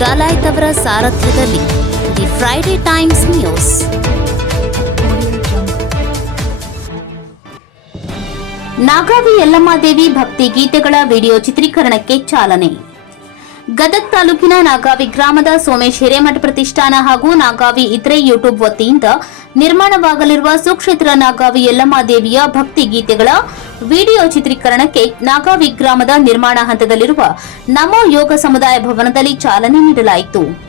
ಡಾಲಾಯ್ತ್ ಅವರ ಸಾರಥ್ಯದಲ್ಲಿ the Friday Times news. Nagavi Yallammadevi ಭಕ್ತಿ ಗೀತೆಗಳ ವಿಡಿಯೋ ಚಿತ್ರೀಕರಣಕ್ಕೆ ಚಾಲನೆ. ಗದಗ್ ತಾಲೂಕಿನ ನಾಗಾವಿ ಗ್ರಾಮದ ಸೋಮೇಶ್ ಹಿರೇಮಠ ಪ್ರತಿಷ್ಠಾನ ಹಾಗೂ ನಾಗಾವಿ ಇತರೆ ಯೂಟ್ಯೂಬ್ ವತಿಯಿಂದ ನಿರ್ಮಾಣವಾಗಲಿರುವ ಸುಕ್ಷೇತ್ರ ನಾಗಾವಿ ಯಲ್ಲಮ್ಮಾದೇವಿಯ ಭಕ್ತಿ ಗೀತೆಗಳ ವಿಡಿಯೋ ಚಿತ್ರೀಕರಣಕ್ಕೆ ನಾಗಾವಿ ಗ್ರಾಮದ ನಿರ್ಮಾಣ ಹಂತದಲ್ಲಿರುವ ನಮೋ ಯೋಗ ಸಮುದಾಯ ಭವನದಲ್ಲಿ ಚಾಲನೆ ನೀಡಲಾಯಿತು.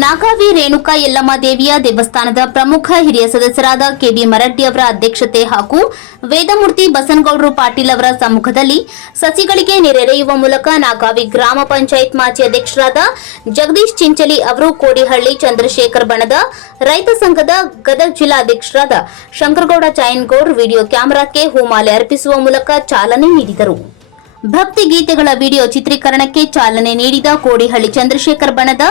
ನಾಗಾವಿ ರೇಣುಕಾ ಯಲ್ಲಮ್ಮ ದೇವಿಯ ದೇವಸ್ಥಾನದ ಪ್ರಮುಖ ಹಿರಿಯ ಸದಸ್ಯರಾದ ಕೆಬಿ ಮರಡ್ಡಿ ಅವರ ಅಧ್ಯಕ್ಷತೆ ಹಾಗೂ ವೇದಮೂರ್ತಿ ಬಸನಗೌಡರು ಪಾಟೀಲ್ ಅವರ ಸಮ್ಮುಖದಲ್ಲಿ ಸಸಿಗಳಿಗೆ ನೆರೆರೆಯುವ ಮೂಲಕ ನಾಗಾವಿ ಗ್ರಾಮ ಪಂಚಾಯತ್ ಮಾಜಿ ಅಧ್ಯಕ್ಷರಾದ ಜಗದೀಶ್ ಚಿಂಚಲಿ ಅವರು ಕೋಡಿಹಳ್ಳಿ ಚಂದ್ರಶೇಖರ್ ಬಣದ ರೈತ ಸಂಘದ ಗದಗ ಜಿಲ್ಲಾಧ್ಯಕ್ಷರಾದ ಶಂಕರಗೌಡ ಚಾಯನ್ಗೌಡ್ ವಿಡಿಯೋ ಕ್ಯಾಮೆರಾಕ್ಕೆ ಹೂಮಾಲೆ ಅರ್ಪಿಸುವ ಮೂಲಕ ಚಾಲನೆ ನೀಡಿದರು. ಭಕ್ತಿ ಗೀತೆಗಳ ವಿಡಿಯೋ ಚಿತ್ರೀಕರಣಕ್ಕೆ ಚಾಲನೆ ನೀಡಿದ ಕೋಡಿಹಳ್ಳಿ ಚಂದ್ರಶೇಖರ್ ಬಣದ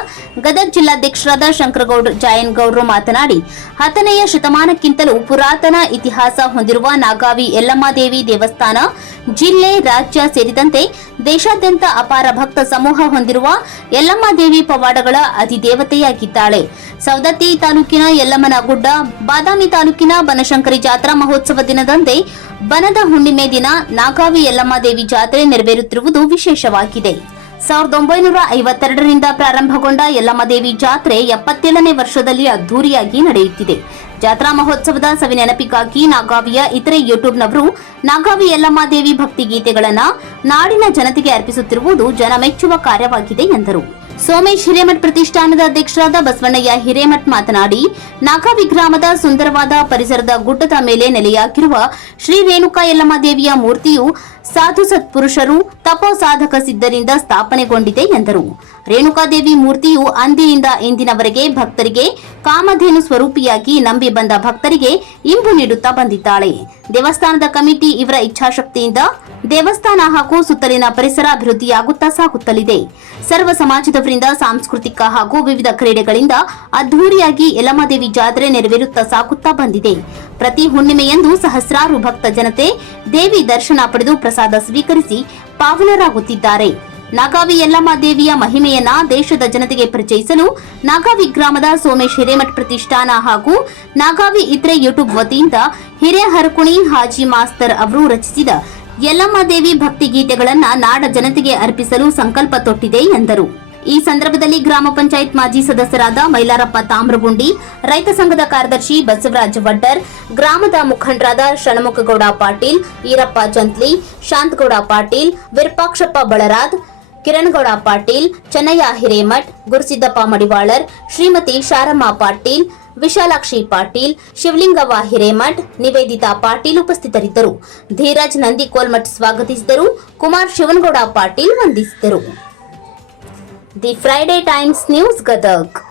ಗದಗ ಜಿಲ್ಲಾಧ್ಯಕ್ಷರಾದ ಶಂಕರಗೌಡ ಜಾಯನ್ಗೌಡರು ಮಾತನಾಡಿ, ಹತ್ತನೆಯ ಶತಮಾನಕ್ಕಿಂತಲೂ ಪುರಾತನ ಇತಿಹಾಸ ಹೊಂದಿರುವ ನಾಗಾವಿ ಯಲ್ಲಮ್ಮದೇವಿ ದೇವಸ್ಥಾನ ಜಿಲ್ಲೆ, ರಾಜ್ಯ ಸೇರಿದಂತೆ ದೇಶಾದ್ಯಂತ ಅಪಾರ ಭಕ್ತ ಸಮೂಹ ಹೊಂದಿರುವ ಯಲ್ಲಮ್ಮದೇವಿ ಪವಾಡಗಳ ಅಧಿದೇವತೆಯಾಗಿದ್ದಾಳೆ. ಸವದತ್ತಿ ತಾಲೂಕಿನ ಯಲ್ಲಮ್ಮನ ಗುಡ್ಡ ಬಾದಾಮಿ ತಾಲೂಕಿನ ಬನಶಂಕರಿ ಜಾತ್ರಾ ಮಹೋತ್ಸವ ದಿನದಂದೇ ಬನದ ಹುಣ್ಣಿಮೆ ದಿನ ನಾಗಾವಿ ಯಲ್ಲಮ್ಮದೇವಿ ಜಾತ್ರೆ ನೆರವೇರುತ್ತಿರುವುದು ವಿಶೇಷವಾಗಿದೆ. ಸಾವಿರದ ಒಂಬೈನೂರ ಐವತ್ತೆರಡರಿಂದ ಪ್ರಾರಂಭಗೊಂಡ ಯಲ್ಲಮ್ಮದೇವಿ ಜಾತ್ರೆ ಎಪ್ಪತ್ತೇಳನೇ ವರ್ಷದಲ್ಲಿ ಅದ್ದೂರಿಯಾಗಿ ನಡೆಯುತ್ತಿದೆ. ಜಾತ್ರಾ ಮಹೋತ್ಸವದ ಸವಿ ನೆನಪಿಗಾಗಿ ನಾಗಾವಿಯ ಇತರೆ ಯೂಟ್ಯೂಬ್ನವರು ನಾಗಾವಿ ಯಲ್ಲಮ್ಮದೇವಿ ಭಕ್ತಿ ಗೀತೆಗಳನ್ನು ನಾಡಿನ ಜನತೆಗೆ ಅರ್ಪಿಸುತ್ತಿರುವುದು ಜನ ಮೆಚ್ಚುವ ಕಾರ್ಯವಾಗಿದೆ ಎಂದರು. ಸೋಮೇಶ್ ಹಿರೇಮಠ್ ಪ್ರತಿಷ್ಠಾನದ ಅಧ್ಯಕ್ಷರಾದ ಬಸವಣ್ಣಯ್ಯ ಹಿರೇಮಠ್ ಮಾತನಾಡಿ, ನಾಗಾವಿ ಗ್ರಾಮದ ಸುಂದರವಾದ ಪರಿಸರದ ಗುಡ್ಡದ ಮೇಲೆ ನೆಲೆಯಾಗಿರುವ ಶ್ರೀ ರೇಣುಕಾ ಯಲ್ಲಮ್ಮ ದೇವಿಯ ಮೂರ್ತಿಯು ಸಾಧು ಸತ್ಪುರುಷರು, ತಪೋ ಸಾಧಕ ಸಿದ್ಧರಿಂದ ಸ್ಥಾಪನೆಗೊಂಡಿದೆ ಎಂದರು. ರೇಣುಕಾದೇವಿ ಮೂರ್ತಿಯು ಅಂದಿನಿಂದ ಇಂದಿನವರೆಗೆ ಭಕ್ತರಿಗೆ ಕಾಮಧೇನು ಸ್ವರೂಪಿಯಾಗಿ ನಂಬಿ ಬಂದ ಭಕ್ತರಿಗೆ ಇಂಬು ನೀಡುತ್ತಾ ಬಂದಿದ್ದಾಳೆ. ದೇವಸ್ಥಾನದ ಕಮಿಟಿ ಇವರ ಇಚ್ಛಾಶಕ್ತಿಯಿಂದ ದೇವಸ್ಥಾನ ಹಾಗೂ ಸುತ್ತಲಿನ ಪರಿಸರ ಅಭಿವೃದ್ಧಿಯಾಗುತ್ತಾ ಸಾಗುತ್ತಲಿದೆ. ಸರ್ವ ಸಮಾಜದವರಿಂದ, ಸಾಂಸ್ಕೃತಿಕ ಹಾಗೂ ವಿವಿಧ ಕ್ರೀಡೆಗಳಿಂದ ಅದ್ದೂರಿಯಾಗಿ ಯಲಮದೇವಿ ಜಾತ್ರೆ ನೆರವೇರುತ್ತಾ ಸಾಗುತ್ತಾ ಬಂದಿದೆ. ಪ್ರತಿ ಹುಣ್ಣಿಮೆಯಂದು ಸಹಸ್ರಾರು ಭಕ್ತ ಜನತೆ ದೇವಿ ದರ್ಶನ ಪಡೆದು ಪ್ರಸಾದ ಸ್ವೀಕರಿಸಿ ಪಾವನರಾಗುತ್ತಿದ್ದಾರೆ. ನಾಗಾವಿ ಯಲ್ಲಮ್ಮ ದೇವಿಯ ಮಹಿಮೆಯನ್ನ ದೇಶದ ಜನತೆಗೆ ಪರಿಚಯಿಸಲು ನಾಗಾವಿ ಗ್ರಾಮದ ಸೋಮೇಶ್ ಹಿರೇಮಠ್ ಪ್ರತಿಷ್ಠಾನ ಹಾಗೂ ನಾಗಾವಿ ಇತರೆ ಯೂಟ್ಯೂಬ್ ವತಿಯಿಂದ ಹಿರೇಹರಕುಣಿ ಹಾಜಿ ಮಾಸ್ತರ್ ಅವರು ರಚಿಸಿದ ಯಲ್ಲಮ್ಮ ದೇವಿ ಭಕ್ತಿ ಗೀತೆಗಳನ್ನ ನಾಡ ಜನತೆಗೆ ಅರ್ಪಿಸಲು ಸಂಕಲ್ಪ ತೊಟ್ಟಿದೆ ಎಂದರು. ಈ ಸಂದರ್ಭದಲ್ಲಿ ಗ್ರಾಮ ಪಂಚಾಯತ್ ಮಾಜಿ ಸದಸ್ಯರಾದ ಮೈಲಾರಪ್ಪ ತಾಮ್ರಗುಂಡಿ, ರೈತ ಸಂಘದ ಕಾರ್ಯದರ್ಶಿ ಬಸವರಾಜ್ ವಡ್ಡರ್, ಗ್ರಾಮದ ಮುಖಂಡರಾದ ಷಣ್ಮುಖಗೌಡ ಪಾಟೀಲ್, ಈರಪ್ಪ ಜಂತ್ಲಿ ಶಾಂತಗೌಡ ಪಾಟೀಲ್, ವಿರೂಪಾಕ್ಷಪ್ಪ ಬಳರಾದ್ ಕಿರಣಗೌಡ ಪಾಟೀಲ್, ಚೆನ್ನಯ್ಯ ಹಿರೇಮಠ್, ಗುರುಸಿದ್ದಪ್ಪ ಮಡಿವಾಳರ್, ಶ್ರೀಮತಿ ಶಾರಮ್ಮ ಪಾಟೀಲ್, ವಿಶಾಲಾಕ್ಷಿ ಪಾಟೀಲ್, ಶಿವಲಿಂಗವ್ವ ಹಿರೇಮಠ್, ನಿವೇದಿತಾ ಪಾಟೀಲ್ ಉಪಸ್ಥಿತರಿದ್ದರು. ಧೀರಜ್ ನಂದಿಕೋಲ್ಮಠ್ ಸ್ವಾಗತಿಸಿದರು. ಕುಮಾರ್ ಶಿವನಗೌಡ ಪಾಟೀಲ್ ವಂದಿಸಿದರು. The Friday Times news Gadag.